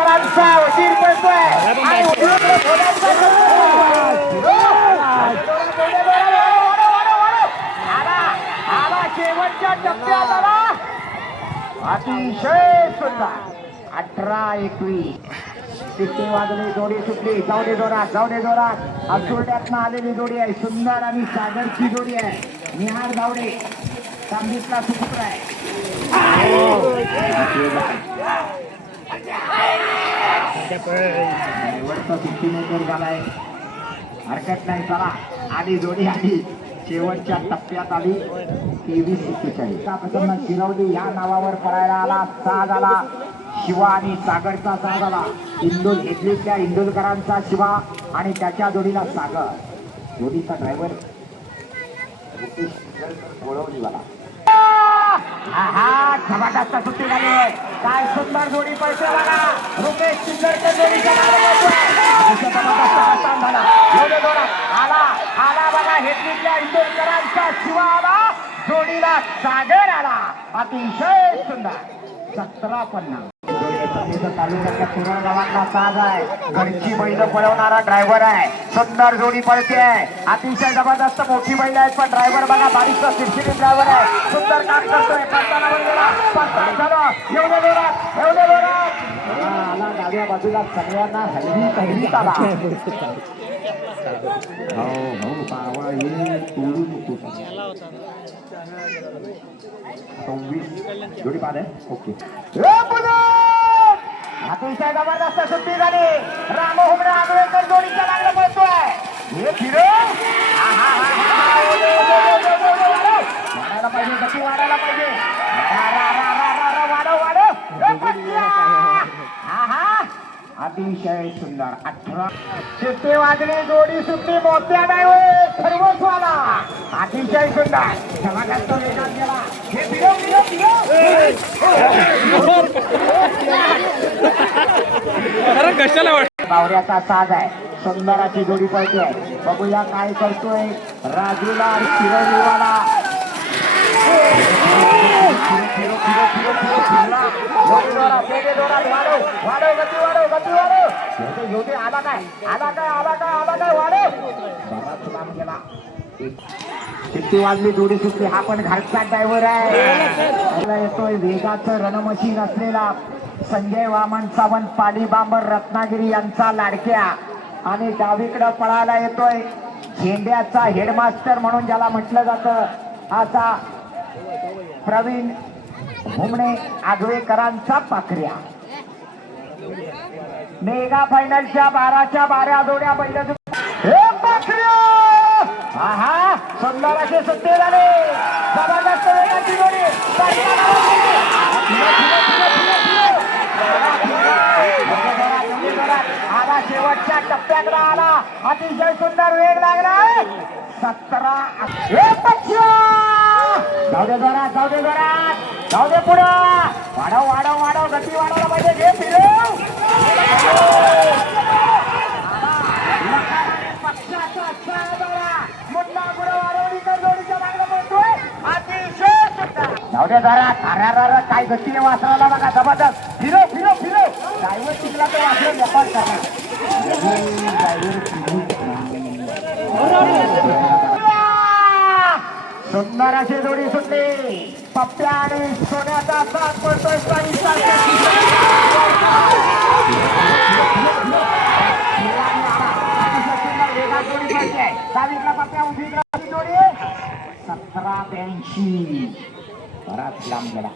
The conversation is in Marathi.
करांचा वजीर पळतोय आणि उजवीकडे घोड्यांचा आला शेवटच्या टप्प्यात आला. अतिशय सुंदर 18-21 तिथे वाजले. जोडी सुटली. जाऊ दे जोरात, जाऊ दे जोरात. असुरड्यातनं आलेली जोडी आहे. सुंदर आणि सागरची जोडी आहे. निहार धावडे तांबीतला सुपुत्र आहे. झालाय. हरकत नाही. चला आधी जोडी आली. शेवटच्या टप्प्यात आली. 23-41 शिरवली या नावावर पळायला आला. साज आला. शिवा आणि सागरचा साज आला. इंदोल घेतलीच्या इंदोलकरांचा शिवा आणि त्याच्या जोडीला सागर. जोडीचा ड्रायव्हर बोलवलीवाला. हा झपाट्याचा सुट्टी झाली. काय सुंदर जोडी पळते बघा. रुपेश चिंदरच्या जोडीचा आला आला बघा. हेटलीतल्या इंदोरकरांचा शिवा आला. जोडीला सागर आला. अतिशय सुंदर 17-50 तालुक्याच्या कुरळ गावातला साज आहे. घरची बैल पळवणारा ड्रायव्हर आहे. सुंदर जोडी पळते आहे. अतिशय जबरदस्त मोठी बैल आहेत पण ड्रायव्हर बघा बारीकचा सिरसिरी ड्रायव्हर आहे. सुंदर काम करतोय. आला डाव्या बाजूला सगळ्यांना हलवी आला. हो पावा हे तोडून 26 जोडी बाद आहे. ओके अतिशय जबरदस्त सुट्टी झाली. राम हुमरा आगवेकर जोडीच्या लागलं पळतोय. हे फिरो वाढायला पाहिजे. गती वाढायला पाहिजे. अतिशय सुंदर 18 शिट्टी वाजली. जोडी सुट्टी मोठ्या नाही सर्वस्वाला. अतिशय सुंदर जबरदस्त वेगात गेला. हे फिरो फिरो कशाला बावऱ्याचा साज आहे. सुंदराची जोडी पळते. बघूया काय करतोय राजूला शिरवलीवाला. आला काय आला काय आला काय आला काय वाढव गेला. शिट्टी वाजली. जोडी सुटली. हा पण घरचा ड्रायव्हर आहे. येतोय वेगाचं रणमशीन असलेला संजय वामन सावंत पाडी बांबर रत्नागिरी यांचा लाडक्या. आणि डावीकडं पळायला येतोय झेंड्याचा हेडमास्टर म्हणून ज्याला म्हटलं जातं असा प्रवीण भुमणे आगवेकरांचा पाखऱ्या. मेगा फायनलच्या 12च्या 12 जोड्या बैल पाखऱ्या. हा सुंदर असे सुट्टे झाले. जबरदस्त वेगाची जोडी. आला शेवटच्या टप्प्यात आला. अतिशय सुंदर वेग लागला. 17 जाऊ दे जोरात, जाऊ दे जोरात, जाऊ दे पुढं. वाढव वाढव वाढव. गती वाढवला पाहिजे. घे फिरव. जाऊ दे जोरात. अरे काय गतीने वासराला बघा. जबरदस्त फिरो फिरो फिरो. ड्रायव्हर शिकला तर वासर व्यापार करणार. सुंदर अशी जोडी सुटली. पप्प्या आणि सोन्याचा साथ पडतोय. डावीकडला पप्प्या उजवीकडला जोडी 17-82 बराच लांब गेला.